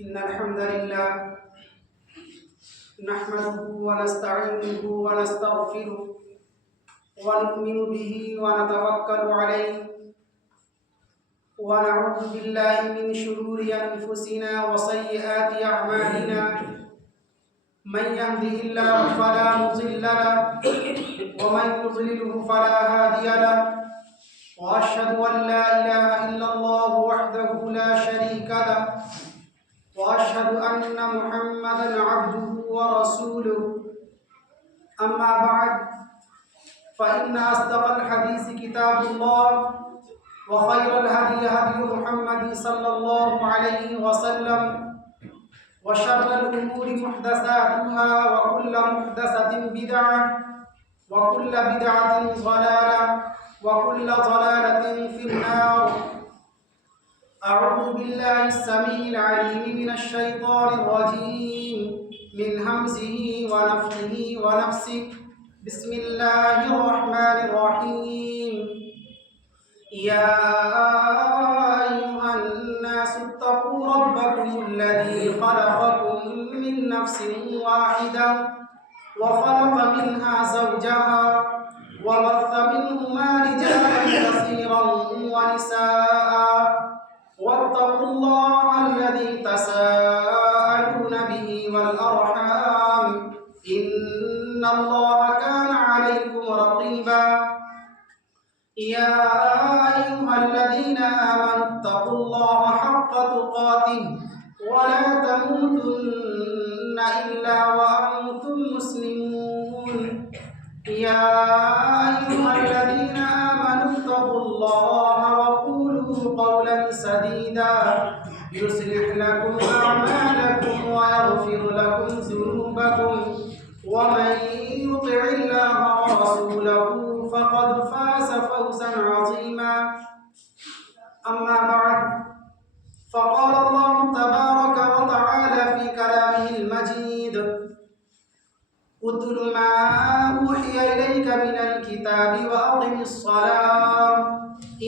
إن الحمد لله نحمده ونستعينه ونستغفره ونؤمن به ونتوكل عليه ونعوذ بالله من شرور أنفسنا وسيئات أعمالنا من يهده الله فلا مضل له ومن يضلله فلا هادي له وأشهد أن لا إله إلا الله وحده لا شريك له وأشهد أن محمدا عبده ورسوله أما بعد فإن أصدق الحديث كتاب الله وخير الهدي هدي محمد صلى الله عليه وسلم وشر الأمور محدثاتها وكل محدثة بدعة وكل بدعة ضلالة وكل ضلالة في النار. أعوذ بالله السميع العليم من الشيطان الرجيم من همزه ونفخه ونفسه. بسم الله الرحمن الرحيم. يا أيها الناس اتقوا ربكم الذي خلقكم من نفس واحدة وخلق منها زوجها وبث منهما رجالا كثيرا ونساء واتقوا الله الذي تساءلون به والأرحام إن الله كان عليكم رقيبا. يا أيها الذين آمنوا اتقوا الله حق تقاته ولا تموتن إلا وأنتم مسلمون. يا أيها الذين آمنوا اتقوا الله وقولوا قولا سديدا يصلح لكم أعمالكم ويغفر لكم ذنوبكم ومن يطع الله ورسوله فقد فاز فوزا عظيما. أما بعد فقال الله تبارك وتعالى في كلامه المجيد: اتل ما أوحي إليك من الكتاب وأقم الصلاة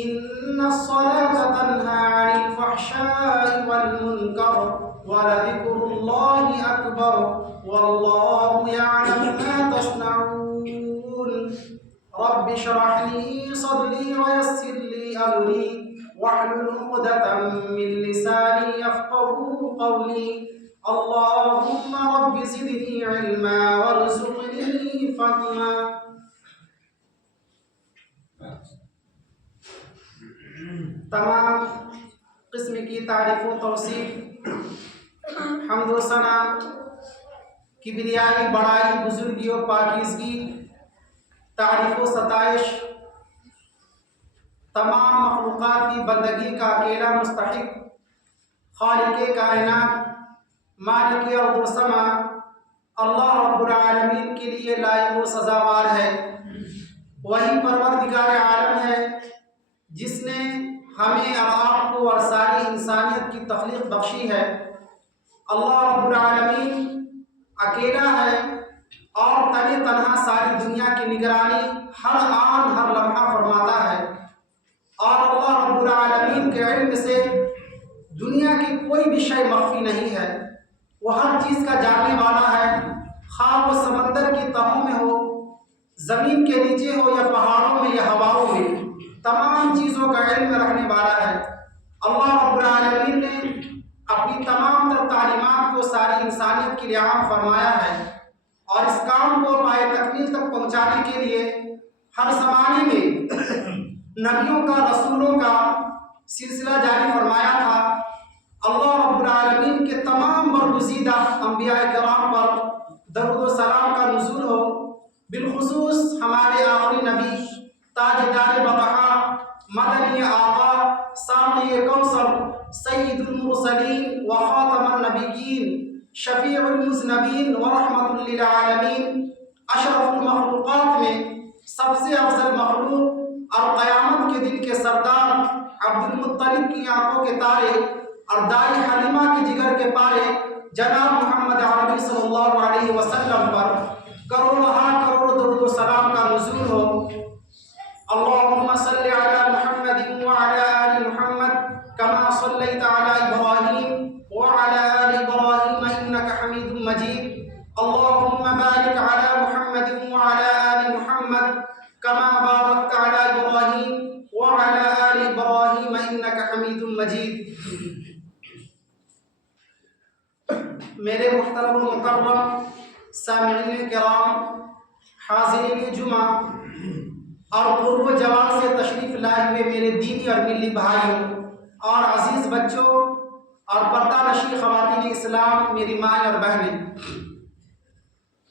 إن الصلاة تنهى عن الفحشاء والمنكر ولذكر الله أكبر والله يعلم ما تصنعون. رب اشرح لي صدري ويسر لي أمري واحلل عقدة من لساني يفقهوا قولي. اللهم رب زدني علما وارزقني فهما. تمام قسم کی تعریف و توصیف، حمد و ثنا، کبریائی، بڑائی، بزرگی و پاکیزگی، تعریف و ستائش تمام مخلوقات کی بندگی کا اکیلا مستحق خالق کائنات مالک ارض و سما اللہ رب العالمین کے لیے لائق و سزاوار ہے۔ وہی پروردگار عالم ہے جس نے ہمیں اور آپ کو اور ساری انسانیت کی تخلیق بخشی ہے۔ اللہ رب العالمین اکیلا ہے اور تنہا ساری دنیا کی نگرانی ہر آن ہر لمحہ فرماتا ہے، اور اللہ رب العالمین کے علم سے دنیا کی کوئی بھی شے مخفی نہیں ہے۔ وہ ہر چیز کا جاننے والا ہے، خواہ وہ سمندر کی تہوں میں ہو، زمین کے نیچے ہو، یا پہاڑوں میں یا ہواؤں میں، تمام چیزوں کا علم رکھنے والا ہے۔ اللہ رب العالمین نے اپنی تمام تر تعلیمات کو ساری انسانیت کے لیے عام فرمایا ہے، اور اس کام کو پائے تکمیل تک پہنچانے کے لیے ہر زمانے میں نبیوں کا، رسولوں کا سلسلہ جاری فرمایا تھا۔ اللہ رب العالمین کے تمام برگزیدہ انبیاء کرام پر درود و سلام کا نزول ہو، بالخصوص ہمارے آخری نبی، تاجدار بقاء، مدنی آقا، ساقی کوثر، سید المرسلین و خاتم النبیین، شفیع المذنبین و رحمت للعالمین، اشرف المخلوقات میں سب سے افضل مخلوق اور قیامت کے دن کے سردار، عبد المطلب کی آنکھوں کے تارے اور دائی حلیمہ کے جگر کے پارے، جناب محمد عربی صلی اللہ علیہ وسلم پر کروڑوں ہاں کروڑ درود و سلام کا نزول ہو۔ اللہم صلی علی محمد وعلی آل محمد كما صليت على إبراهيم وعلى آل مجید۔ میرے محترم و مکرم سامعین کرام، حاضرین جمعہ اور قرب و جوار سے تشریف لائے ہوئے میرے دینی اور ملی بھائیوں اور عزیز بچوں اور پردہ نشین خواتین اسلام، میری مائیں اور بہنیں،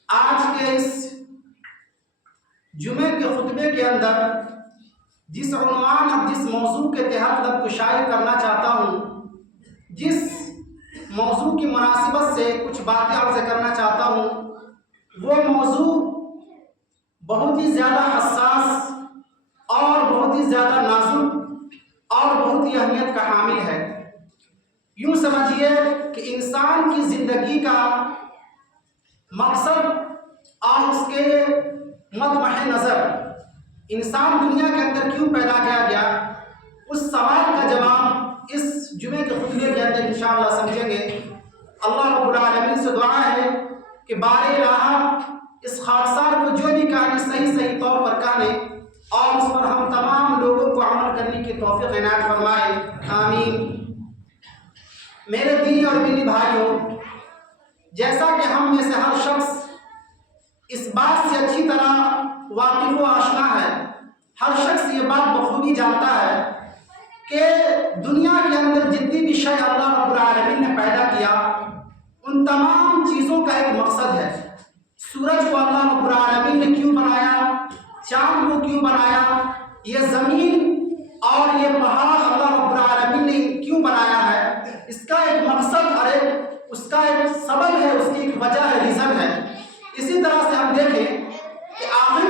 آج کے اس جمعے کے خطبے کے اندر جس عنوان اور جس موضوع کے تحت لب کشائی کرنا چاہتا ہوں، جس موضوع کی مناسبت سے کچھ باتیں عرض کرنا چاہتا ہوں، وہ موضوع بہت ہی زیادہ حساس اور بہت ہی زیادہ نازک اور بہت ہی اہمیت کا حامل ہے۔ یوں سمجھیے کہ انسان کی زندگی کا مقصد اور اس کے مطمح نظر، انسان دنیا کے اندر کیوں پیدا کیا گیا، اس سوال کا جواب اس جمعے کے خطبے کے اندر انشاءاللہ سمجھیں گے۔ اللہ رب العالمین سے دعا ہے کہ بار الہ اس خاکسار کو جو بھی کہانی صحیح طور پر کہنے اور اس پر ہم تمام لوگوں کو عمل کرنے کی توفیق عنایت فرمائے، آمین۔ میرے دینی اور میری بھائیوں، جیسا کہ ہم میں سے ہر شخص اس بات سے اچھی طرح واقف و آشنا ہے، ہر شخص یہ بات بخوبی جانتا ہے کہ دنیا کے اندر جتنی بھی شے اللہ رب العالمین نے پیدا کیا، ان تمام چیزوں کا ایک مقصد ہے۔ سورج کو اللہ رب العالمین نے کیوں بنایا، چاند کو کیوں بنایا، یہ زمین اور یہ پہاڑ اللہ رب العالمین نے کیوں بنایا ہے، اس کا ایک مقصد اور اس کا ایک سبب ہے، اس کی ایک وجہ ہے، ریزن ہے۔ اسی طرح سے ہم دیکھیں کہ آخر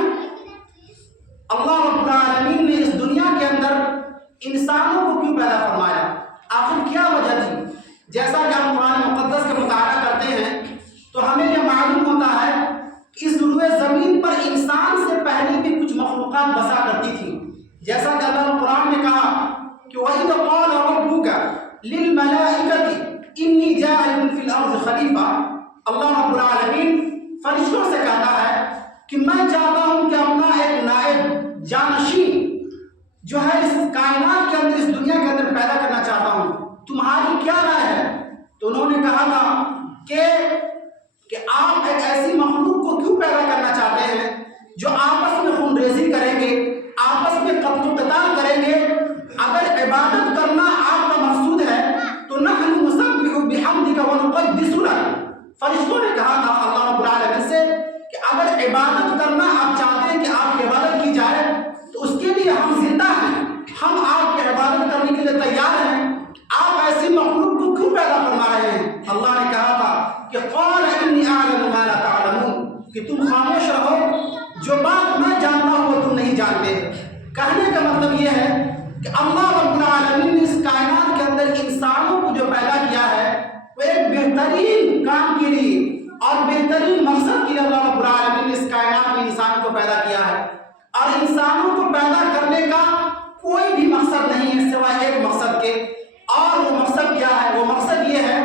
اللہ رب العالمین نے اس دنیا کے اندر انسانوں کو کیوں پیدا فرمایا، آخر کیا وجہ تھی۔ جیسا کہ ہم قرآن مقدس کے مطالعہ کرتے ہیں تو ہمیں یہ معلوم ہوتا ہے کہ اس روئے زمین پر انسان سے پہلے بھی کچھ مخلوقات بسا کرتی تھیں، جیسا کہ اللہ قرآن نے کہا کہ وَإِذْ قَالَ رَبُّكَ لِلْمَلَائِكَةِ إِنِّي جَاعِلٌ فِي الْأَرْضِ خَلِيفَةً۔ اللہ رب العالمین فرشتوں سے کہتا ہے کہ میں چاہتا ہوں کہ اپنا ایک نائب جانشین جو ہے اس کائنات کے اندر، اس دنیا کے اندر پیدا کرنا چاہتا ہوں، تمہاری کیا رائے ہے؟ تو انہوں نے کہا تھا کہ آپ ایک ایسی مخلوق کو کیوں پیدا کرنا چاہتے ہیں جو آپس میں خون ریزی کریں گے، آپس میں قتل و قتال کریں گے؟ اگر عبادت کرنا آپ کا مقصود ہے تو نحن نسبح بحمدک ونقدس لک۔ فرشتوں نے کہا تھا اللہ رب العالمین سے کہ اگر عبادت کرنا آپ چاہتے ہیں کہ آپ کی عبادت کی جائے تو اس کے لیے ہم زندہ ہیں، ہم آپ کی عبادت کرنے کے لیے تیار ہیں، آپ ایسی مخلوق کو کیوں پیدا فرما رہے ہیں؟ اللہ نے کہا تھا کہ قال انی اعلم ما لا تعلمون، کہ تم خاموش رہو، جو بات میں جانتا ہوں وہ تم نہیں جانتے۔ کہنے کا مطلب یہ ہے کہ اللہ رب العالمین نے اس کائنات کے اندر انسانوں کو جو پیدا کیا ہے وہ ایک بہترین کام کے لیے اور بہترین مقصد کے لیے اللہ رب العالمین نے اس کائنات میں انسان کو پیدا کیا ہے، اور انسانوں کو پیدا کرنے کا کوئی بھی مقصد نہیں ہے سوائے ایک مقصد کے، اور وہ مقصد کیا ہے؟ وہ مقصد یہ ہے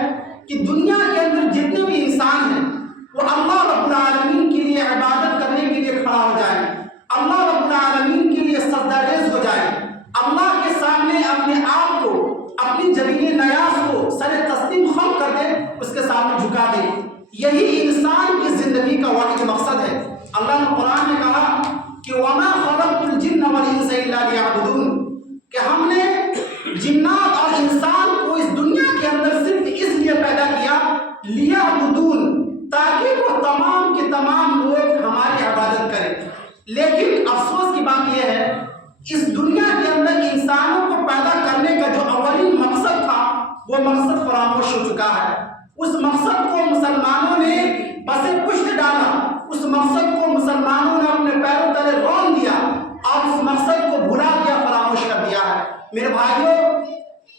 کہ دنیا کے اندر جتنے بھی انسان ہیں وہ اللہ رب العالمین کے لیے عبادت کرنے کے لیے کھڑا ہو جائیں، اللہ رب العالمین کے لیے سجدہ ریز ہو جائیں، اللہ کے سامنے اپنے آپ کو، اپنی جبین نیاز کو سر تسلیم خم کر دے، اس کے سامنے جھکا دے۔ یہی انسان کی زندگی کا واحد مقصد ہے۔ اللہ نے قرآن میں کہا کہ وَمَا خَلَقْتُ الْجِنَّ وَالْإِنسَ إِلَّا لِيَعْبُدُونَ، کہ ہم نے جنات اور انسان کو اس دنیا کے اندر صرف اس لیے پیدا کیا لِيَعْبُدُونَ، تاکہ وہ تمام کے تمام لوگ ہماری عبادت کریں۔ لیکن افسوس کی بات یہ ہے اس دنیا کے اندر انسانوں کو پیدا کرنے کا جو اولین مقصد تھا وہ مقصد فراموش ہو چکا ہے۔ اس مقصد کو مسلمانوں نے پس پشت ڈالا، اس مقصد کو مسلمانوں نے اپنے پیروں تلے رون دیا اور اس مقصد کو بھلا دیا، فراموش کر دیا ہے۔ میرے بھائیوں،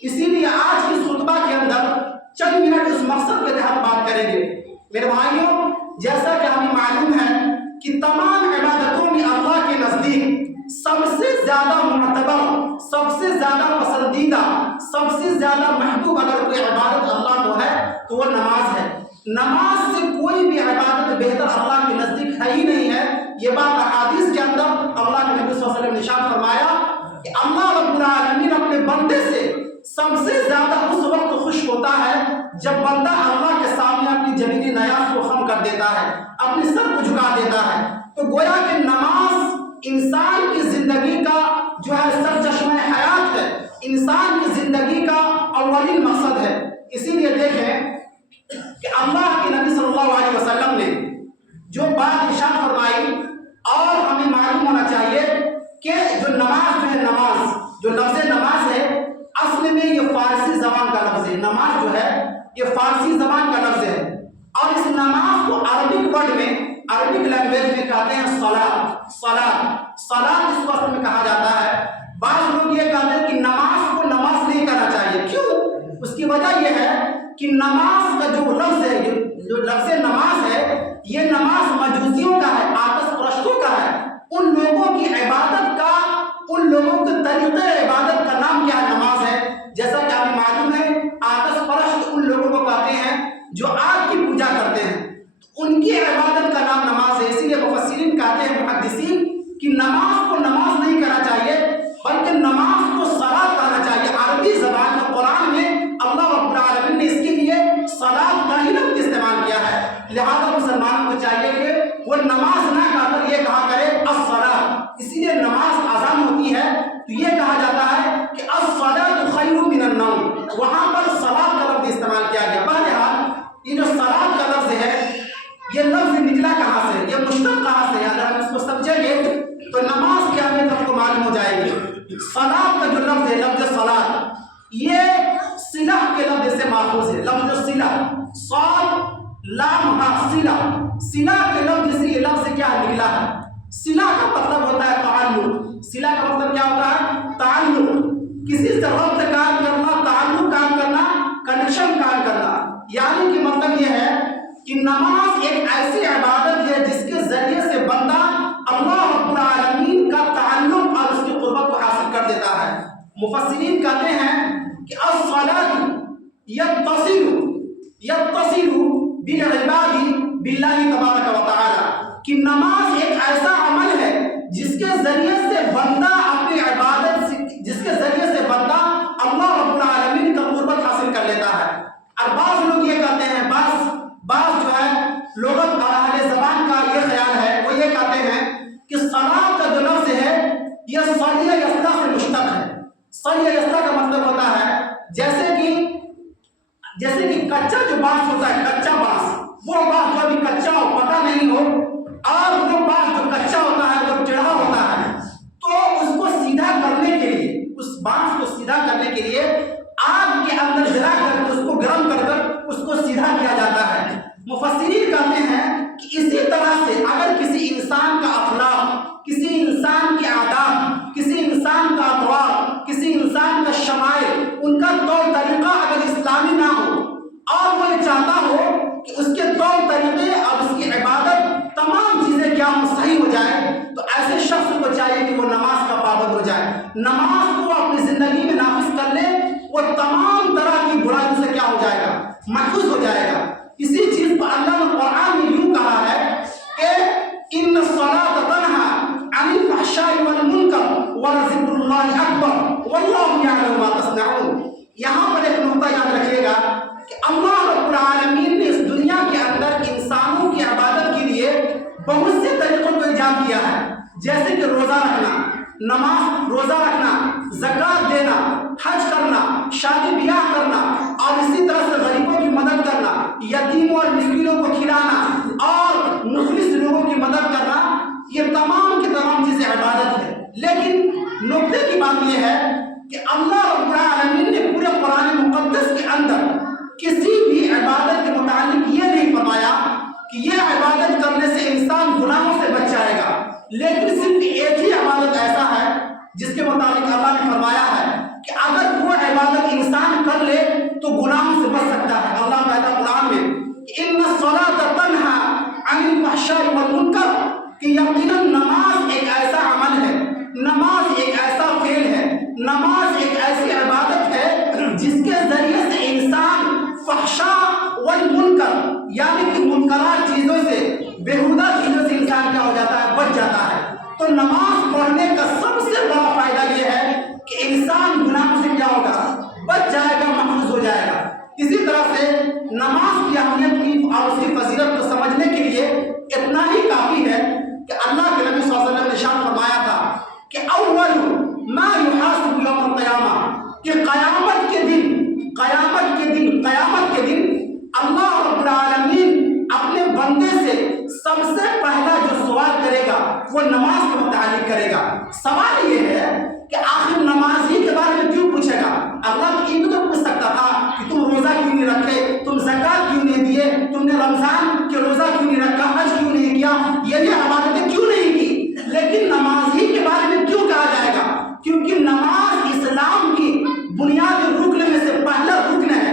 اسی لیے آج کی خطبہ کے اندر چند منٹ اس مقصد کے تحت بات کریں گے۔ میرے بھائیوں، جیسا کہ ہمیں معلوم ہے کہ تمام عبادتوں میں اللہ کے نزدیک سب سے زیادہ معتبر، سب سے زیادہ پسندیدہ، سب سے زیادہ محبوب اگر کوئی عبادت اللہ کو ہے تو وہ نماز ہے۔ نماز سے کوئی بھی عبادت بہتر اللہ کے نزدیک ہے ہی نہیں ہے۔ یہ بات احادیث کے اندر اللہ کے نبی صلی اللہ علیہ وسلم نے ارشاد فرمایا کہ اللہ رب العالمین اپنے بندے سے سب سے زیادہ اس وقت خوش ہوتا ہے جب بندہ اللہ کے سامنے اپنی جبینی نیاز کو خم کر دیتا ہے، اپنے سر کو جھکا دیتا ہے۔ تو گویا کہ نماز انسان کی زندگی کا جو ہے سرچشمہ حیات ہے، انسان کی زندگی کا اولین مقصد ہے۔ اسی لیے دیکھیں کہ اللہ کے نبی صلی اللہ علیہ وسلم نے جو بات ارشاد فرمائی، اور ہمیں معلوم ہونا چاہیے کہ جو نماز جو ہے، نماز جو لفظ نماز ہے، اصل میں یہ فارسی زبان کا لفظ ہے۔ نماز جو ہے یہ فارسی زبان کا لفظ ہے، اور اس نماز کو عربک ورڈ میں، عربک لینگویج میں کہتے ہیں صلاۃ۔ صلاۃ اس وقت میں کہا جاتا ہے۔ بعض لوگ یہ کہتے ہیں کہ نماز کو نماز نہیں کہنا چاہیے، کیوں؟ اس کی وجہ یہ ہے کہ نماز کا جو لفظ ہے، جو لفظ نماز ہے، یہ نماز مجوسیوں کا ہے، آتش پرستوں کا ہے۔ ان لوگوں کی عبادت کا، ان لوگوں کے طریقے عبادت کا نام کیا ہے؟ نماز ہے۔ جیسا کہ ہمیں معلوم ہے آتش پرست ان لوگوں کو کہتے ہیں جو آگ کی پوجا کرتے ہیں، تو ان کی عبادت کا نام نماز ہے۔ اسی لیے مفسرین کہتے ہیں، محدثین، کہ نماز کو نماز نہیں کہنا چاہیے بلکہ نماز کو صلاۃ کہنا چاہیے۔ عربی زبان میں قرآن میں اللہ رب العالمین نے اس کے لیے صلاۃ کا ہی لفظ استعمال کیا ہے، لہذا مسلمانوں کو چاہیے کہ وہ نماز نہ کہہ کر یہ کہا کرے الصلاۃ۔ اسی لیے نماز اذان ہوتی ہے تو یہ کہا جاتا ہے کہ الصلاۃ خیر من النوم، وہاں پر صلاۃ کا لفظ استعمال کیا گیا۔ بہرحال یہ جو صلاۃ کا لفظ ہے، یہ لفظ نکلا کہاں سے، یہ مشتق کہاں سے ہے؟ اگر ہم اس کو سمجھیں گے تو نماز کیا ہے آپ کو معلوم ہو جائے گی۔ صلاۃ کا جو لفظ ہے، لفظ صلاۃ، یہ صلہ کے لفظ سے ماخوذ ہے۔ لفظ صلہ، صاد لام ہا، صلہ، صلہ کے لفظ سے یہ لفظ کیا نکلا ہے؟ صلہ کا مطلب ہوتا ہے تعلق۔ صلہ کا مطلب کیا ہوتا ہے؟ تعلق، کسی سے ربط قائم کرنا، تعلق قائم کرنا، کنیکشن قائم کرنا۔ یعنی کہ مطلب یہ ہے کہ نماز ایک ایسی عبادت ہے جس کے ذریعے سے بندہ اللہ رب العالمین کا تعلق اور اس کی قربت کو حاصل کر دیتا ہے۔ مفسرین کہتے ہیں کہ الصلاۃ یتصل بالعباد باللہ تبارک و تعالی، کہ نماز ایک ایسا عمل ہے جس کے ذریعے سے بندہ اپنی عبادت سے، جس کے ذریعے سے بندہ اللہ رب العالمین کا قربت حاصل کر لیتا ہے۔ اور بعض لوگ یہ کہتے ہیں، بعض جو ہے لغت اور اہل زبان کا یہ خیال ہے، وہ یہ کہتے ہیں کہ صلاۃ کا جو لفظ ہے یہ صلیہ یسطا سے مشتق ہے۔ صلیہ یسطا کا مطلب ہوتا ہے جیسے کہ کچا جو بانس ہوتا ہے، کچا بانس، وہ بانس جو ابھی کچا ہو، پتہ نہیں ہو، اور وہ بانس جو کچا ہوتا ہے وہ ٹیڑھا ہوتا ہے، تو اس کو سیدھا کرنے کے لیے، اس بانس کو سیدھا کرنے کے لیے آگ کے اندر جلا کر اس کو گرم کر اس کو سیدھا کیا جاتا ہے۔ مفسرین کہتے ہیں کہ اسی طرح سے اگر کسی انسان کا اخلاق، کسی انسان کی عادات، کسی انسان کا اطوار، کسی انسان کا شمائل، ان کا طور طریقہ اگر اسلامی نہ ہو، اور وہ یہ چاہتا ہو کہ اس کے طور طریقے اور اس کی عبادت تمام چیزیں کیا ہوں، صحیح ہو جائے، تو ایسے شخص کو چاہیے کہ وہ نماز کا پابند ہو جائے، نماز کو اپنی زندگی میں نافذ کر لے، وہ تمام طرح کی برائیوں سے کیا ہو جائے گا، محفوظ ہو جائے گا۔ اسی چیز کو اللہ نے قرآن میں یوں کہا ہے کہ ان الصلاۃ تنہی عن الفحشاء والمنکر ولذکر اللہ اکبر واللہ یعلم ما تصنعون۔ یہاں پر ایک نقطہ یاد رکھیے گا کہ اللہ رب العالمین نے اس دنیا کے اندر انسانوں کی عبادت کے لیے بہت سے طریقوں کو ایجاد کیا ہے، جیسے کہ روزہ رکھنا، نماز، روزہ رکھنا، زکوٰۃ دینا، حج کرنا، شادی بیاہ کرنا، اور اسی طرح سے غریبوں کی مدد کرنا، یتیموں اور مسکینوں کو کھلانا، اور مفلس لوگوں کی مدد کرنا، یہ تمام کی تمام چیزیں عبادت ہے۔ لیکن نقطے کی بات یہ ہے کہ اللہ رب العالمین نے پورے قرآن مقدس کے اندر کسی بھی عبادت کے متعلق یہ نہیں فرمایا کہ یہ عبادت کرنے سے انسان گناہوں سے بچ جائے گا، لیکن صرف ایک ہی عبادت ایسا ہے جس کے مطابق اللہ نے فرمایا ہے کہ اگر وہ عبادت انسان کر لے تو گناہوں سے بچ سکتا ہے۔ اللہ کہتا ہے قرآن میں ان الصلاۃ تنہی عن الفحشاء والمنکر، کہ یقیناً نماز ایک ایسا عمل ہے، نماز ایک ایسا فعل ہے، نماز ایک ایسی عبادت ہے جس کے ذریعے سے انسان فحشاء والمنکر، یعنی کہ منکرات چیزوں سے، بیہودہ چیزوں سے انسان کیا ہو جاتا ہے، بچ جاتا ہے۔ تو نماز پڑھنے کا سب سے بڑا فائدہ یہ ہے کہ انسان گناہوں سے کیا ہوگا، بچ نماز کی اہمیت کی اور اس کی فضیلت کو سمجھنے کے لیے اتنا ہی کافی ہے کہ اللہ کے نبی صلی اللہ علیہ وسلم نے ارشاد فرمایا تھا کہ اول ما یحاسب یوم القیامہ، کہ قیامت کے دن اللہ رب العالمین اپنے بندے سے سب سے پہلا جو سوال کرے گا وہ نماز کے متعلق کرے گا۔ سوال یہ ہے کہ آخر نماز ہی کے بارے میں کیوں پوچھے گا؟ اللہ تو یہ بھی تو پوچھ سکتا تھا کہ تم روزہ کیوں نہیں رکھے، تم زکات کیوں نہیں دیے، تم نے رمضان کے روزہ کیوں نہیں رکھا، حج کیوں نہیں کیا، یہ عبادتیں کیوں نہیں کی، لیکن نماز ہی کے بارے میں کیوں کہا جائے گا؟ کیونکہ نماز اسلام کی بنیادی رکن میں سے پہلا رکن ہے۔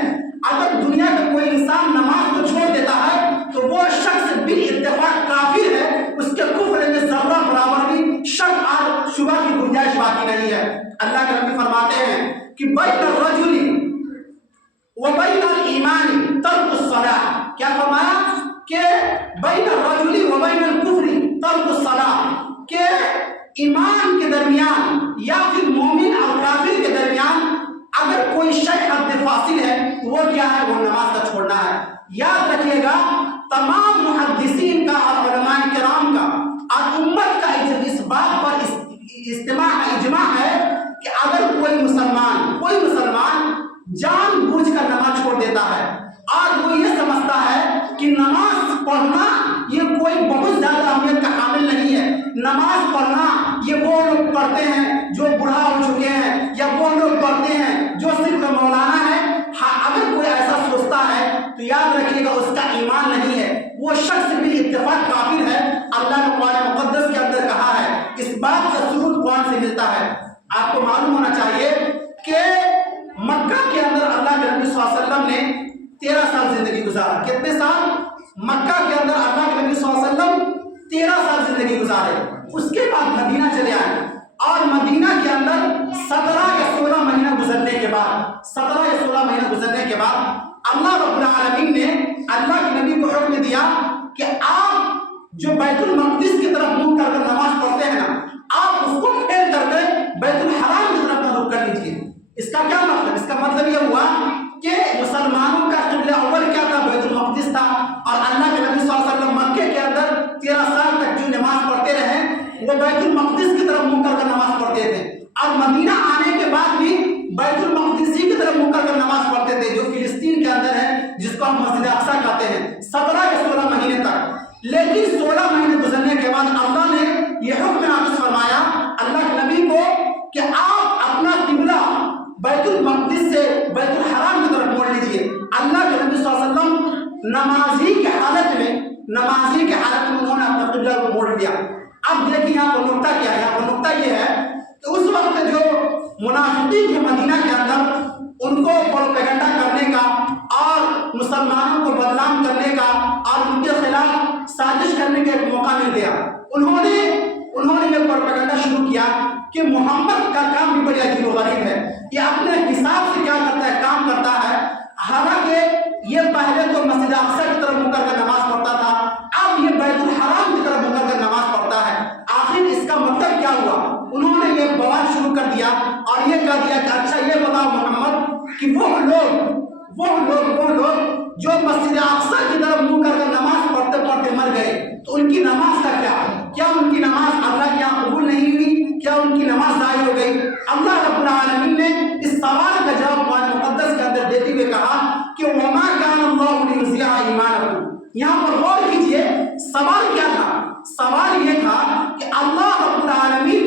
اگر دنیا کا کوئی انسان نماز کو چھوڑ دیتا ہے تو وہ شخص بالاتفاق کافر ہے، اس کے کفر میں ذرہ برابر بھی شک اور شبہ کی گنجائش باقی نہیں ہے۔ اللہ کے نبی فرماتے ہیں کہ بین الرجل وبین الایمان ترک الصلاۃ، کیا فرمایا کہ بین الرجل وبین الکفر ترک الصلاۃ، کہ ایمان کے درمیان یا پھر مومن اور کافر کے درمیان اگر کوئی شے حد فاصل ہے وہ کیا ہے؟ وہ نماز کا چھوڑنا ہے۔ یاد رکھیے گا تمام محدثین کا اور علماء کرام کا اور امت کا اس بات پر اجماع ہے کہ اگر کوئی مسلمان جان بوجھ کر نماز چھوڑ دیتا ہے اور وہ یہ سمجھتا ہے کہ نماز پڑھنا یہ کوئی بہت زیادہ اہمیت کا حامل نہیں ہے، نماز پڑھنا یہ وہ لوگ پڑھتے ہیں جو بوڑھا ہو چکے ہیں یا وہ لوگ پڑھتے ہیں جو صرف مولانا ہے، اگر کوئی ایسا سوچتا ہے تو یاد رکھیے گا اس کا ایمان نہیں ہے، وہ شخص بھی اتفاق کافر ہے۔ اللہ نے قرآن مقدس کے اندر کہا ہے، اس بات کا ثبوت قرآن سے ملتا ہے۔ آپ کو معلوم ہونا چاہیے کہ مکہ کے اندر اللہ کے نبی صلی اللہ علیہ وسلم نے 13 سال زندگی گزارا۔ کتنے سال؟ مکہ کے اندر اللہ کے نبی صلی اللہ علیہ وسلم 13 سال زندگی گزارے، اس کے بعد مدینہ چلے آئے اور مدینہ کے اندر 17 یا 16 مہینہ گزرنے کے بعد اللہ رب العالمین نے اللہ کے نبی کو حکم دیا کہ آپ جو بیت المقدس کی طرف منہ کر کر نماز پڑھتے ہیں نا، آپ اس کو پھیر کر کے بیت الحرام کی طرف رخ کر لیجیے۔ اس کا کیا مطلب؟ اس کا مطلب یہ ہوا کہ مسلمانوں کا قبلہ اول کیا تھا؟ بیت المقدس تھا، اور اللہ کے نبی صلی اللہ علیہ وسلم مکے کے اندر 13 سال تک جو نماز پڑھتے رہے وہ بیت المقدس کی طرف منہ کر کر نماز پڑھتے تھے، اور مدینہ آنے کے بعد بھی بیت المقدس کی طرف منہ کر کر نماز پڑھتے تھے، جو فلسطین کے اندر ہے، جس کو ہم مسجد اقصیٰ کہتے ہیں، 17 یا 16 مہینے تک۔ لیکن 16 مہینے گزرنے کے بعد اللہ نے یہ حکم نافذ فرمایا اللہ کے نبی کو کہ آپ اپنا قبلہ بیت المقدس سے بیت الحرام کی طرف موڑ لیجیے۔ اللہ کے نبی صلی اللہ علیہ وسلم نمازی کے حالت میں انہوں نے اپنا قبلہ کو موڑ لیا۔ اب دیکھیں یہاں پر نقطہ کیا ہے؟ یہاں پر نقطہ یہ ہے کہ اس وقت جو منافقین تھے مدینہ کے اندر، ان کو پروپیگنڈا کرنے کا اور مسلمانوں کو بدنام کرنے کا اور ان کے خلاف سازش کرنے کا ایک موقع مل گیا۔ انہوں نے یہ پروپیگنڈا شروع کیا کہ محمد کا کام بھی بڑی عجیب و غریب ہے، یہ اپنے حساب سے کیا کرتا ہے؟ کام کرتا ہے۔ حالانکہ یہ پہلے تو مسجد اقصیٰ کی طرف منہ کر کر نماز پڑھتا تھا، اب یہ بیت الحرام کی طرف منہ کر کر نماز پڑھتا ہے۔ آخر اس کا مطلب کیا ہوا؟ انہوں نے یہ بوال شروع کر دیا اور یہ کہہ دیا کہ اچھا یہ بتاؤ محمد کہ وہ لوگ جو مسجد اقصیٰ کی طرف منہ کر کر نماز پڑھتے پڑھتے مر گئے، تو ان کی نماز کا کیا ان کی نماز اللہ کے یہاں قبول نہیں ہوئی؟ کیا ان کی نماز ضائع ہو گئی؟ اللہ رب العالمین نے اس سوال کا جواب قرآن مقدس کے اندر دیتے ہوئے کہا کہ وما کان اللہ لیضیع ایمانکم۔ یہاں پر غور کیجئے، سوال کیا تھا؟ سوال یہ تھا کہ اللہ رب العالمین،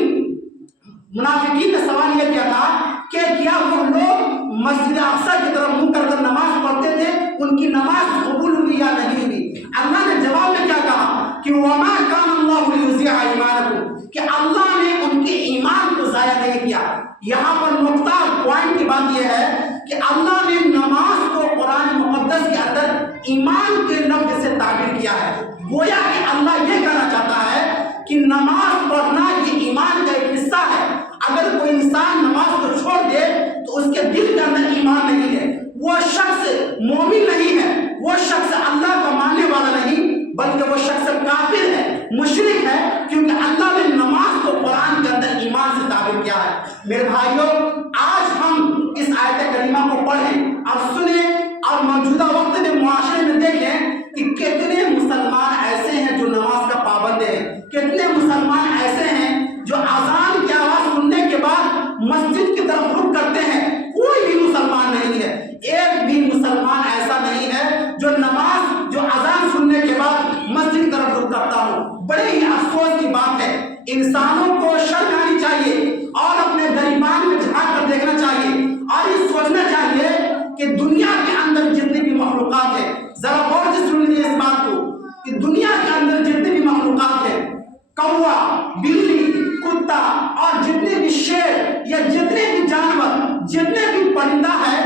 منافقین نے سوال یہ کیا تھا کہ کیا وہ لوگ مسجد اقصیٰ کی طرف منہ کر کر نماز پڑھتے تھے، ان کی نماز قبول ہوئی یا نہیں ہوئی؟ اللہ نے جواب میں کیا کہا کہ وما کان اللہ لیضیع ایمانکم، کہ اللہ نے ان کے ایمان کو ضائع نہیں کیا۔ یہاں پر نقطہ پوائنٹ کی بات یہ ہے کہ اللہ نے نماز کو قرآن مقدس کے اندر ایمان کے لفظ سے تعبیر کیا ہے، گویا کہ اللہ یہ کہنا چاہتا ہے کہ نماز پڑھنا یہ ایمان کا ایک حصہ ہے۔ اگر کوئی انسان نماز کو چھوڑ دے تو اس کے دل کے اندر ایمان نہیں ہے، وہ شخص مومن نہیں ہے، وہ شخص اللہ کا ماننے والا نہیں، بلکہ وہ شخص کافر ہے، مشرک ہے، کیونکہ اللہ نے نماز کو قرآن کے اندر ایمان سے تعبیر کیا ہے۔ میرے بھائیوں، آج ہم اس آیت کریمہ کو پڑھیں اور سنیں اور موجودہ وقت میں جو نماز جو اذان سننے کے بعد مسجد کی طرف رخ کرتا ہوں۔ بڑے ہی افسوس کی بات ہے، انسانوں کو شرم آنی چاہیے اور اپنے گریبان میں جھانک کر دیکھنا چاہیے اور یہ سوچنا چاہیے کہ دنیا کے اندر جتنی بھی مخلوقات ہیں، ذرا غور سے سن لیجیے اس بات کو کہ دنیا کے اندر جتنی بھی مخلوقات ہیں، کوا، بلی، کتا اور جتنے بھی شیر یا جتنے بھی جانور، جتنے بھی پرندہ ہے،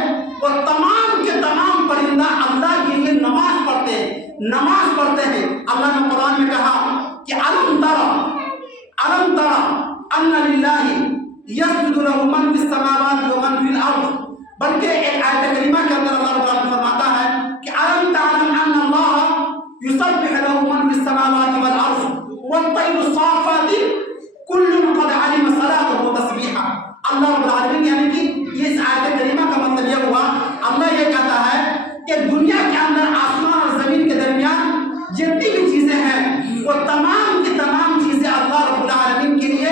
وہ تمام کے تمام پرندہ اللہ کے لیے نماز پڑھتے ہیں، نماز پڑھتے ہیں۔ اللہ نے قرآن میں کہا کہ الم ترى ان للہ یسجد له من فی السماوات ومن فی الارض، بلکہ ایک آیت کریمہ کے اندر اللہ تعالیٰ فرماتا ہے کہ الم تعلم ان اللہ یسبح له من فی السماوات والارض والطیر الصافات کل قد علم صلاته وتسبیحہ۔ اللہ رب العالمین یعنی کہ یہ اس آیت کریمہ کا مطلب یہ ہوا، اللہ یہ کہتا ہے کہ دنیا کے اندر آسمان اور زمین کے درمیان جتنی بھی چیزیں ہیں وہ تمام کی تمام چیزیں اللہ رب العالمین کے لیے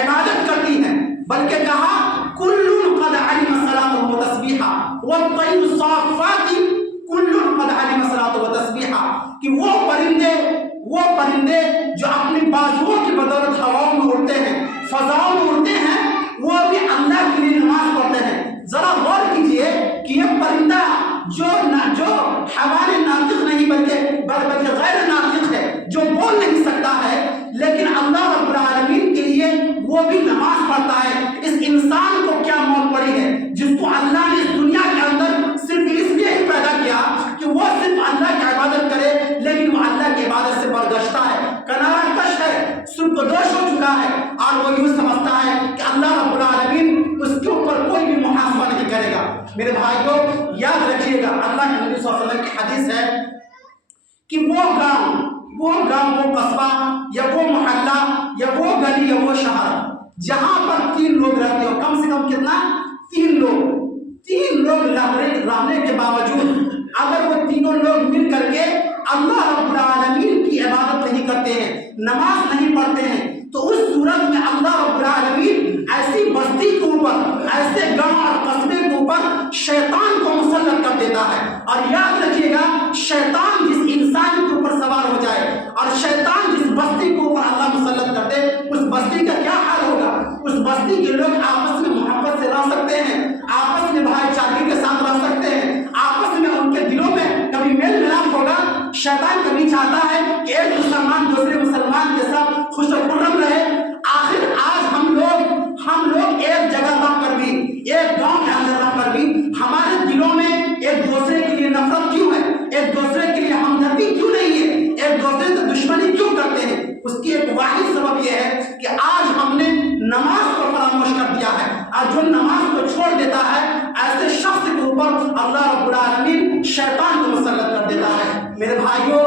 عبادت کرتی ہیں، بلکہ کہا کل قد علم صلاته وتسبیحہ والطیر الصافات کل قد علم صلاته وتسبیحہ، کہ وہ پرندے جو اپنی بازوؤں کی بدولت ہواؤں میں اڑتے ہیں، فضاؤں میں اڑتے ہیں، وہ بھی اللہ کے لیے نماز پڑھتے ہیں۔ ذرا غور کیجئے کہ یہ پرندہ جو حیوان ناطق نہیں بلکہ غیر ناطق ہے، جو بول نہیں سکتا ہے، لیکن اللہ رب العالمین کے لیے وہ بھی نماز پڑھتا ہے۔ اس انسان کو کیا موت پڑی ہے جس کو اللہ نے اس دنیا کے اندر صرف اس لیے ہی پیدا کیا کہ وہ صرف اللہ کی عبادت کرے، لیکن وہ اللہ کی عبادت سے برگشتہ ہے، کنارہ کش ہے، سرکدوش ہو چکا ہے، اور وہ یوں سمجھتا ہے کہ اللہ رب العالمین اس کے اوپر کوئی بھی محاسبہ نہیں کرے گا۔ میرے بھائیوں یاد رکھیے گا، اللہ کے نبی صلی اللہ علیہ وسلم کی حدیث ہے کہ وہ گاؤں، وہ قصبہ یا وہ محلہ یا وہ گلی یا وہ شہر جہاں پر 3 لوگ رہتے ہو، کم سے کم کتنا؟ 3 لوگ رہنے کے باوجود اگر وہ تینوں لوگ مل کر کے اللہ رب العالمین کی عبادت نہیں کرتے ہیں، نماز نہیں پڑھتے ہیں، تو اس صورت میں اللہ رب العالمین ایسی بستی کے اوپر، ایسے گاؤں اور قصبے کے اوپر شیطان کو مسلط کر دیتا ہے۔ اور یاد رکھیے گا، شیطان جس انسان کے اوپر سوار ہو جائے اور شیطان جس بستی کے اوپر اللہ مسلط کر دے، اس بستی کا کیا حال ہوگا؟ اس بستی کے لوگ آپس میں محبت سے رہ سکتے ہیں، آپس میں بھائی چارگی کے ساتھ رہ سکتے ہیں، آپس میں ان کے دلوں میں کبھی میل ملاپ ہوگا۔ شیطان کبھی چاہتا ہے کہ ایک مسلمان دوسرے مسلمان کے ساتھ خوش و خرم رہے۔ آخر آج ہم لوگ ایک جگہ رہ کر بھی، ایک گاؤں کے اندر رہ کر بھی ہمارے دلوں میں ایک دوسرے کے لیے نفرت کیوں ہے؟ ایک دوسرے کے لیے ہمدردی کیوں نہیں ہے؟ ایک دوسرے سے دشمنی کیوں کرتے ہیں؟ اس کی ایک واحد سبب یہ ہے کہ آج ہم نے نماز کو فراموش کر دیا ہے، اور جو نماز کو چھوڑ دیتا ہے ایسے شخص کے اوپر اللہ رب العالمین شیطان کو مسلط کر دیتا ہے۔ میرے بھائیوں،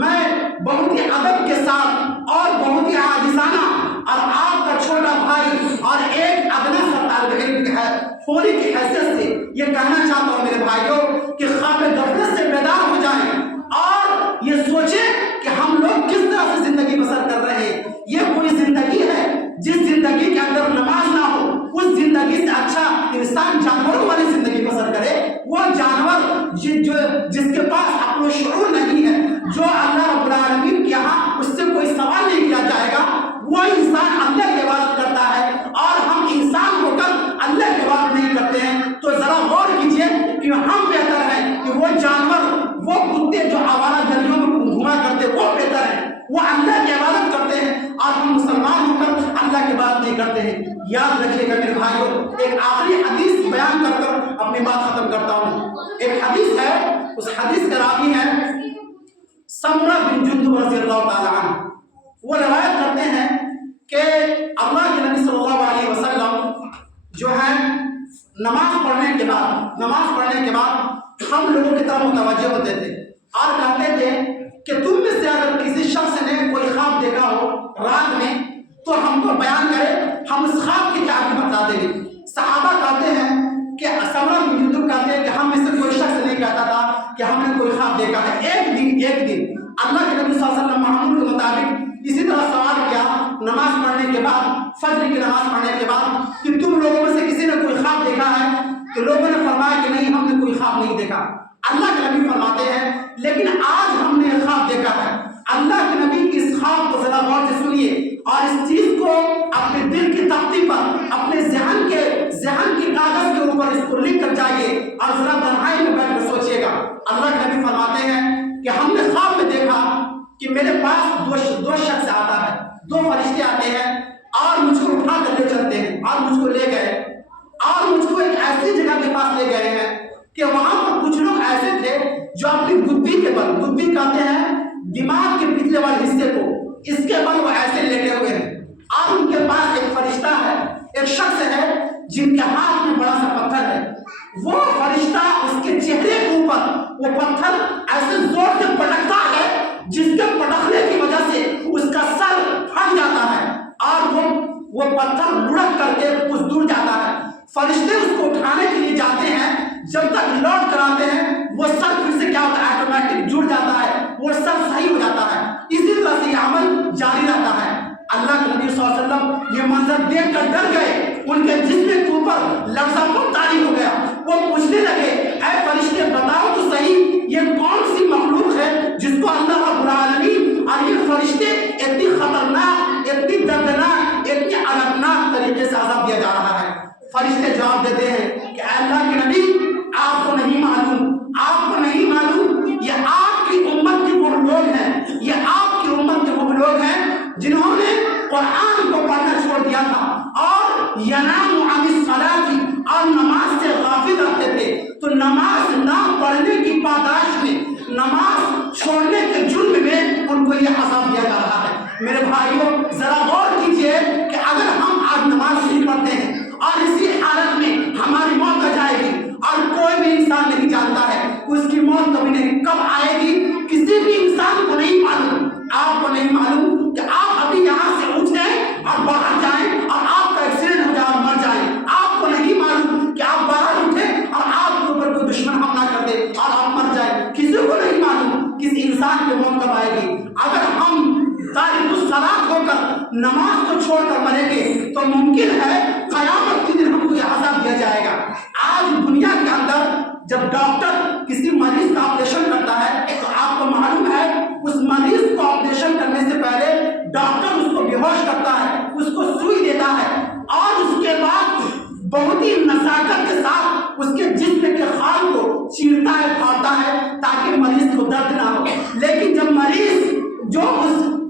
میں بہت ہی ادب کے ساتھ اور بہت ہی عاجزانہ اور آپ کا چھوٹا بھائی اور ایک ادنا سا طالب علم ہے ہونے کی حیثیت سے یہ کہنا چاہتا ہوں میرے بھائیوں کہ خواب غفلت سے بیدار ہو جائیں اور یہ سوچیں کہ ہم لوگ کس طرح سے زندگی بسر کر رہے ہیں۔ یہ کوئی زندگی ہے جس زندگی کے اندر نماز نہ ہو، اس زندگی سے اچھا انسان جانوروں والی زندگی بسر کرے۔ وہ جانور جس کے پاس عقل و شعور نہیں ہے، جو اللہ رب العالمین کے یہاں اس سے کوئی سوال نہیں کیا جائے گا، وہ انسان اللہ کی عبادت کرتا ہے اور ہم انسان ہو کر اللہ کی عبادت نہیں کرتے ہیں۔ تو ذرا غور کیجئے کہ ہم بہتر ہیں کہ وہ جانور، وہ کتے جو آوارہ گلیوں میں گھوما کرتے وہ بہتر ہیں، وہ اللہ کی عبادت کرتے ہیں، اور ہم مسلمان ہو کر اللہ کی بات نہیں کرتے ہیں۔ یاد رکھیے گا میرے بھائیوں، ایک آخری حدیث بیان کر اپنی بات ختم کرتا ہوں۔ ایک حدیث ہے، اس حدیث کا راوی ہے سمرہ بن جندب رضی اللہ تعالی عنہ۔ وہ روایت کرتے ہیں کہ اللہ کے نبی صلی اللہ علیہ وسلم جو ہے نماز پڑھنے کے بعد ہم لوگوں کی طرف متوجہ ہوتے تھے اور کہتے تھے کہ تم میں سے اگر کسی شخص نے کوئی خواب دیکھا ہو رات میں تو ہم کو بیان کرے، ہم اس خواب کی تعبیر بتا دیں گے۔ صحابہ کہتے ہیں کہ سمرہ بن جندب کہتے ہیں کہ ہم میں سے کوئی شخص نہیں کہتا تھا کہ ہم نے کوئی خواب دیکھا ہے۔ ایک دن اللہ کے نبی صلی اللہ علیہ وسلم معمول کے مطابق اسی طرح سوال کیا نماز پڑھنے کے بعد، فجر کی نماز پڑھنے کے بعد، کہ تم لوگوں میں سے کسی نے کوئی خواب دیکھا ہے؟ تو لوگوں نے فرمایا کہ نہیں ہم نے کوئی خواب نہیں دیکھا. اللہ کے نبی فرماتے ہیں لیکن آج ہم نے خواب دیکھا ہے. اللہ کے نبی کی اس خواب کو ذرا غور سے سنیے اور اس چیز کو اپنے دل کی تختی پر اپنے ذہن کے کاغذ کے اوپر اس کو لکھ کر جائیے اور ذرا تنہائی میں بیٹھ کر سوچیے گا. اللہ کے نبی فرماتے ہیں کہ ہم نے خواب میں دیکھا کہ میرے پاس دو شخص آتا ہے, دو فرشتے آتے ہیں اور مجھ کو اٹھا کر لے چلتے ہیں اور مجھ کو لے گئے اور مجھ کو ایک ایسی جگہ کے پاس لے گئے ہیں کہ وہاں پر کچھ لوگ ایسے تھے جو اپنی بدھی کے بل, بدھی کہتے ہیں دماغ کے پچھلے والے حصے کو, اس کے بل وہ ایسے لیٹے ہوئے ہیں اور ان کے پاس ایک فرشتہ ہے, ایک شخص ہے جن کے ہاتھ میں بڑا سا پتھر ہے. وہ فرشتہ اس کے چہرے کے اوپر وہ پتھر ایسے زور سے پٹکتا ہے جس کے پٹکنے کی وجہ سے اس کا سر پھٹ جاتا ہے اور وہ پتھر لڑک کر کے کچھ دور جاتا ہے. فرشتے اس کو اٹھانے کے لیے جاتے ہیں, جب تک لوٹ کر آتے ہیں وہ سر پھر سے کیا ہوتا ہے, آٹومیٹک جڑ جاتا ہے, وہ سر صحیح ہو جاتا ہے. اسی طرح سے یہ عمل جاری رہتا ہے. اللہ کے نبی صلی اللہ علیہ وسلم یہ منظر دیکھ کر ڈر گئے, ان کے جسم کے اوپر لرزہ طاری ہو گیا. وہ پوچھنے لگے اے فرشتے بتاؤ تو صحیح یہ کون سی مخلوق ہے جس کو اللہ رب العالمین اور یہ فرشتے اتنی خطرناک, اتنی دردناک, اتنی المناک طریقے سے عذاب دیا جا رہا ہے. فرشتے جواب دیتے ہیں کہ اے اللہ کے نبی آپ کو نہیں معلوم, آپ کو نہیں معلوم, یہ آپ کی امت کے وہ لوگ ہیں, یہ آپ کی امت کے وہ لوگ ہیں جنہوں نے قرآن کو پڑھنا چھوڑ دیا تھا اور ینام عن الصلاۃ اور نماز سے غافل رہتے تھے. تو نماز نہ پڑھنے کی پاداش میں, نماز چھوڑنے کے جرم میں ان کو یہ عذاب دیا جا رہا ہے. میرے بھائیوں ذرا غور کیجئے کہ اگر ہم آج نماز نہیں پڑھتے ہیں اور اسی حالت میں ہماری موت آ جائے گی اور کوئی بھی انسان نہیں جانتا ہے اس کی موت کبھی نہیں کب آئے گی, کسی بھی انسان کو نہیں معلوم. آپ کو نہیں معلوم کہ آپ ابھی یہاں سے اٹھیں اور باہر جائیں اور آپ کا ایکسیڈنٹ ہو جائے اور مر جائیں. آپ کو نہیں معلوم کہ آپ باہر اٹھیں اور آپ کے اوپر کوئی دشمن حملہ کر دے اور آپ مر جائیں. کسی کو نہیں معلوم کس انسان کی موت کب آئے گی. اگر ہم تارک الصلاۃ ہو کر نماز کو چھوڑ کر مریں گے تو ممکن ہے قیامت کے دن ہم کو یہ عذاب دیا جائے گا. آج دنیا کے اندر جب ڈاکٹر کسی مریض کا آپریشن کرتا ہے تو آپ کو معلوم ہے اس مریض کو آپریشن کرنے سے پہلے ڈاکٹر اس کو بے ہوش کرتا ہے, اس کو سوئی دیتا ہے اور اس کے بعد بہت ہی نزاکت کے ساتھ اس کے جسم کے خال کو چیرتا ہے, پھاڑتا ہے تاکہ مریض کو درد نہ ہو. لیکن جب مریض جو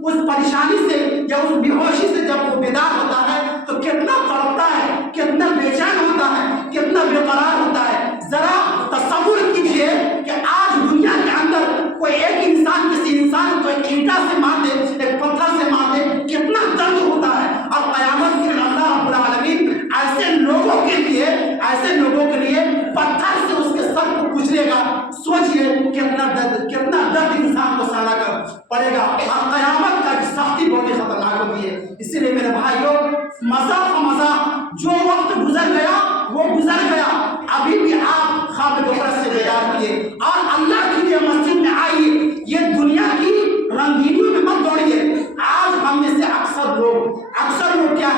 اس پریشانی سے یا اس بے ہوشی سے جب وہ بیدار ہوتا ہے تو کتنا تڑپتا ہے, کتنا بے چین ہوتا ہے, کتنا بے قرار ہوتا ہے. ذرا تصور کیجئے کہ آج دنیا کے اندر کوئی ایک انسان کسی انسان کو ایک اینٹا سے مار دے, ایک پتھر سے مار دے, کتنا درد ہوتا ہے. اور قیامت کے اللہ رب العالمین ایسے لوگوں کے لیے پتھر سے اس کے سر کو کچلے گا. سوچئے کتنا درد انسان کو سہنا کر پڑے گا اور قیامت کا سختی بہت ہی خطرناک ہوتی ہے. اسی لیے میرے بھائیوں مزہ جو وقت گزر گیا وہ گزر گیا. ابھی بھی آپ خواب غفرت سے بیدار کیے اور اللہ کے لیے مسجد میں آئیے. یہ دنیا کی رنگینیوں میں مت دوڑیے. آج ہم میں سے اکثر لوگ کیا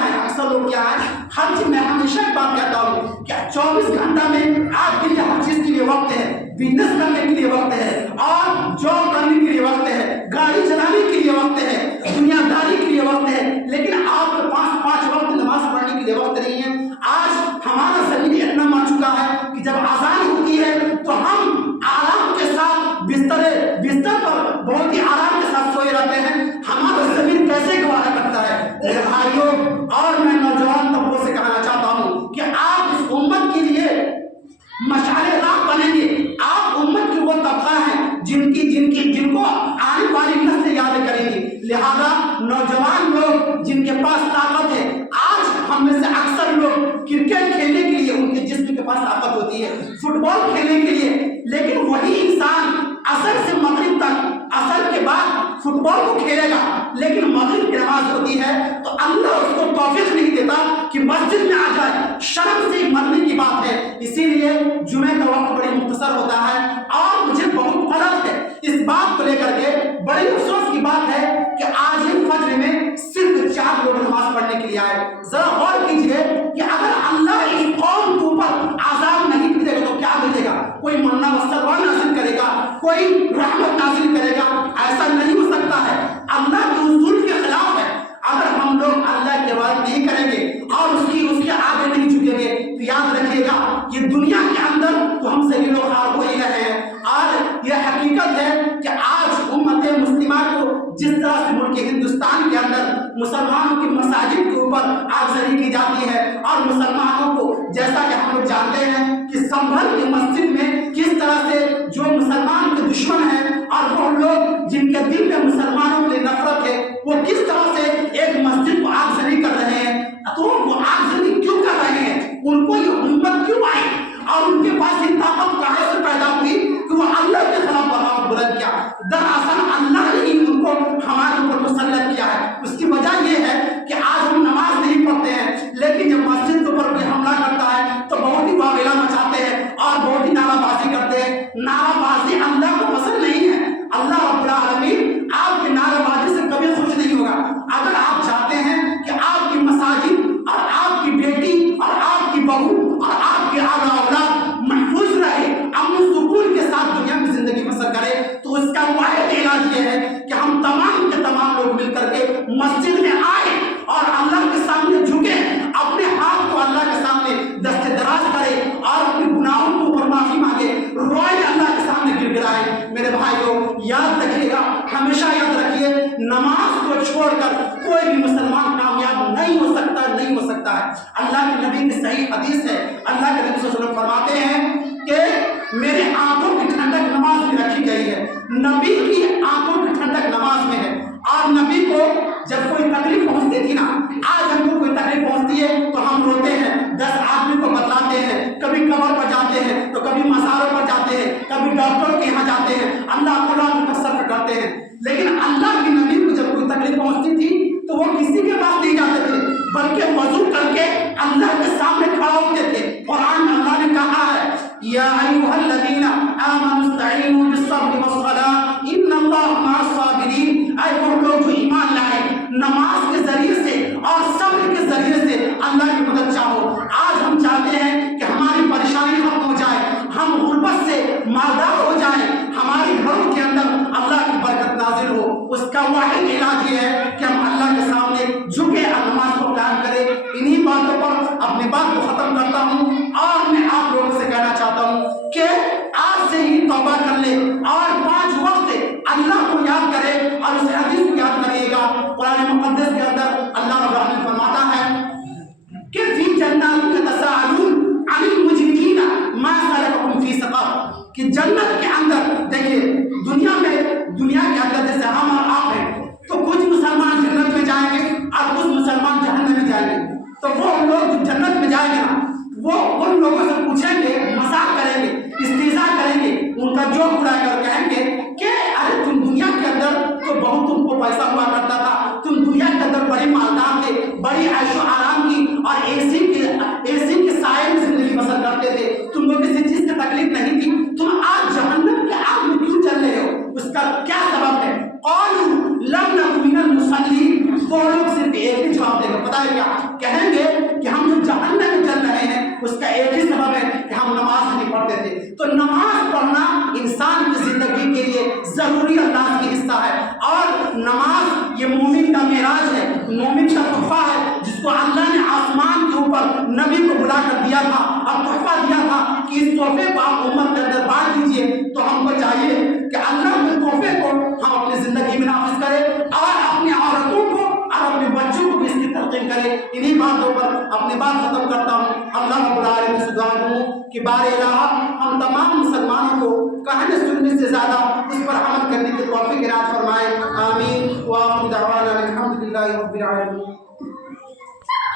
ہے ہر چیز میں ہمیشہ ایک بات کہتا ہوں کہ 24 گھنٹہ میں آپ کے لیے ہر چیز کے لیے وقت ہے. بزنس کرنے کے لیے وقت ہے اور جاب کرنے کے لیے وقت ہے, گاڑی چلانے کے لیے وقت ہے, دنیا داری کے لیے وقت ہے, لیکن آپ کو 5 وقت نماز پڑھنے کے لیے وقت نہیں ہے. آج ہمارا زمین اتنا مر چکا ہے کہ جب اذان ہوتی ہے تو ہم آرام کے ساتھ بستر پر بہت ہی آرام کے ساتھ سوئے رہتے ہیں. ہمارا زمین کیسے گوارا کرتا ہے. میرے بھائیوں اور میں نوجوان طبقوں سے کہنا چاہتا ہوں کہ آپ اس امت کے لیے مشعل راہ بنیں گے. آپ امت کے وہ طبقہ ہیں جن کو آنے والی نسل یاد کریں گی. لہذا نوجوان لوگ جن کے پاس طاقت ہے, آج ہم میں سے اکثر لوگ کرکٹ کھیلنے کے لیے ان کے جسم کے پاس طاقت ہوتی ہے, فٹ بال کھیلنے کے لیے, لیکن وہی انسان عصر سے مغرب تک, عصر کے بعد فٹ بال کو کھیلے گا لیکن مغرب کی نماز ہوتی ہے تو اللہ اس کو توفیق نہیں دیتا کہ مسجد میں آ جائے. شرم سے مرنے کی بات ہے. اسی لیے جمعے کا وقت بڑی مختصر ہوتا ہے اور مجھے بہت غلط ہے اس بات کو لے کر کے. بڑی افسوس کی بات ہے کہ آج فجر میں صرف 4 لوگ نماز پڑھنے کے لیے آئے. ذرا غور کیجئے کہ اگر اللہ اس قوم کے اوپر عذاب نہیں کوئی رحمت نازل کرے گا، ایسا نہیں ہو سکتا ہے۔ اللہ کے اصول کے خلاف ہے۔ اگر ہم لوگ اللہ کی عبادت نہیں کریں گے اور اس کے آگے نہیں جھکیں گے تو یاد رکھیے گا یہ دنیا کے اندر تو ہم ذلیل و خوار ہو ہی رہے ہیں۔ اور یہ حقیقت ہے کہ آج امت مسلمہ کو جس طرح سے ملک ہندوستان کے اندر مسلمانوں کی مساجد کے اوپر آگزری کی جاتی ہے، اور مسلمانوں کو جیسا کہ ہم لوگ جانتے ہیں کہ سنبھل کی مسجد میں کس طرح سے جو مسلمان کے دشمن ہیں اور وہ لوگ جن کے دل میں مسلمانوں کی نفرت ہے وہ کس طرح سے ایک مسجد کو آگزری کر رہے ہیں، تو وہ آگزری کیوں کر رہے ہیں، ان کو یہ ہمت کیوں آئی اور ان کے پاس یہ طاقت کہاں سے پیدا ہوئی کہ وہ اللہ کے خلاف بغاوت بلند کیا؟ دراصل اللہ نے ہی ان کو ہمارے اوپر مسلط کیا ہے۔ اس کی وجہ یہ ہے کہ آج ہم نماز نہیں پڑھتے ہیں، لیکن جب مسجد کے اوپر کوئی حملہ کرتا ہے تو بہت ہی واویلا مچاتے ہیں اور بہت ہی نعرہ بازی کرتے ہیں۔ نعرہ بازی اللہ کو پسند نہیں ہے۔ اللہ رب العالمین آپ کی نعرہ بازی سے کبھی خوش نہیں ہوگا۔ اگر آپ چاہتے ہیں کہ آپ کی مساجد اور آپ کی بیٹی اور آپ کی بہو اور آپ کے اولاد محفوظ رہے، امن و سکون کے ساتھ دنیا میں زندگی بسر کرے، تو اس کا واحد علاج یہ ہے کہ ہم تمام کے تمام لوگ مل کر کے مسجد میں آئے اور اللہ کے سامنے جھکیں، اپنے ہاتھ کو اللہ کے سامنے دست دراز کرے اور اپنے گناہوں کو اوپر معافی مانگے، روئے، اللہ کے سامنے گر گرائے۔ میرے بھائیوں یاد رکھیے گا، ہمیشہ یاد رکھیے، نماز کو چھوڑ کر کوئی بھی مسلمان کامیاب نہیں ہو سکتا، نہیں ہو سکتا ہے۔ اللہ کے نبی کی صحیح حدیث ہے، اللہ کے نبی صلی اللہ علیہ وسلم فرماتے ہیں کہ میرے آنکھوں کی ٹھنڈک نماز میں رکھی گئی ہے، نبی کی آنکھوں کی ٹھنڈک نماز میں ہے۔ اور نبی کو جب کوئی تکلیف پہنچتی تھی نا، آج ہم کو کوئی تکلیف پہنچتی ہے تو ہم روتے ہیں، 10 آدمی کو بتلاتے ہیں، کبھی قبر پر جاتے ہیں تو کبھی مزاروں پر جاتے ہیں، کبھی ڈاکٹر کے یہاں جاتے ہیں، اللہ کو صبر کرتے ہیں۔ لیکن اللہ کے نبی کو جب کوئی تکلیف پہنچتی تھی تو وہ کسی کے پاس نہیں جاتے تھے، بلکہ وضو کر کے اللہ کے سامنے کھڑا ہوتے تھے۔ قرآن میں اللہ نے کہا ہے یا ایھا الذین آمنوا استعینوا بالصبر والصلاۃ ان اللہ مع الصابرین، اے وہ لوگ جو ایمان لائے، نماز کے ذریعے سے اور صبر کے ذریعے سے اللہ کی مدد چاہو۔ آج ہم چاہتے ہیں کہ ہماری پریشانی ختم ہو جائے، ہم غربت سے مالدار ہو جائیں، ہمارے گھروں کے اندر اللہ کی برکت نازل ہو۔ اس کا واحد علاج یہ ہے کہ ہم اللہ کے سامنے جھکے اور نماز کو قائم کریں۔ انہی باتوں پر اپنی بات کو ختم کرتا ہوں اور میں آپ لوگوں سے کہنا چاہتا ہوں کہ آج سے ہی توبہ کر لے اور 5 وقت اللہ کو یاد کرے اور اس حدیث کو یاد کریے گا۔ قرآن مقدس کے اندر اللہ رب العالمین فرماتا ہے کہ فی جنات یتساءلون عن المجرمین ما سلککم فی سقر، کہ جنت کے اندر دیکھیے دنیا کے اندر جیسے ہم اور آپ ہیں تو کچھ مسلمان جنت میں جائیں گے اور کچھ مسلمان جہنم میں جائیں گے، تو وہ لوگ جو جنت میں جائیں گے نا وہ ان لوگوں سے پوچھیں گے، مذاق کریں گے، استہزاء کریں گے، ان کا جوک اڑا کر کہیں گے کہ ارے تم دنیا کے اندر تو بہت تم کو پیسہ ہوا کرتا تھا، تم دنیا کے اندر بڑے مالدار تھے، بڑی عیش و آرام کی اور اے سی کے سائے میں زندگی بسر کرتے تھے، تم کو کسی چیز کی تکلیف نہیں تھی، تم آج جہنم کے آگ میں کیوں چل رہے ہو؟ اس کا کیا سبب ہے؟ قالوا لم نک من المصلین، وہ لوگ صرف ایک ہی جواب دیں گے، پتہ ہے کیا کہیں گے کہ ہم جو جہنم میں چل رہے ہیں اس کا ایک ہی سبب ہے کہ ہم نماز نہیں پڑھتے تھے۔ تو نماز پڑھنا انسان کی زندگی کے لیے ضروری اللہ کی حصہ ہے، اور نماز یہ مومن کا معراج ہے، مومن کا تحفہ ہے جس کو اللہ نے آسمان کے اوپر نبی کو بلا کر دیا تھا اور تحفہ دیا تھا کہ اس تحفے کو آپ امت کے اندر بانٹ دیجیے۔ تو ہم کو چاہیے کہ اللہ کے تحفے کو ہم اپنی زندگی میں نافذ کریں اور اپنی عورتوں کو اور اپنے بچوں کو بھی اس کی تلقین کریں۔ انہی باتوں پر اپنی بات ختم کرتا ہوں۔ اللہ رب العالمین سے دعا کروں کہ بار الہ ہم تمام مسلمانوں کو کہنے سننے سے زیادہ اس پر عمل کرنے کی توفیق عنایت فرمائے، آمین۔ وآخر دعوانا الحمد للہ رب العالمین۔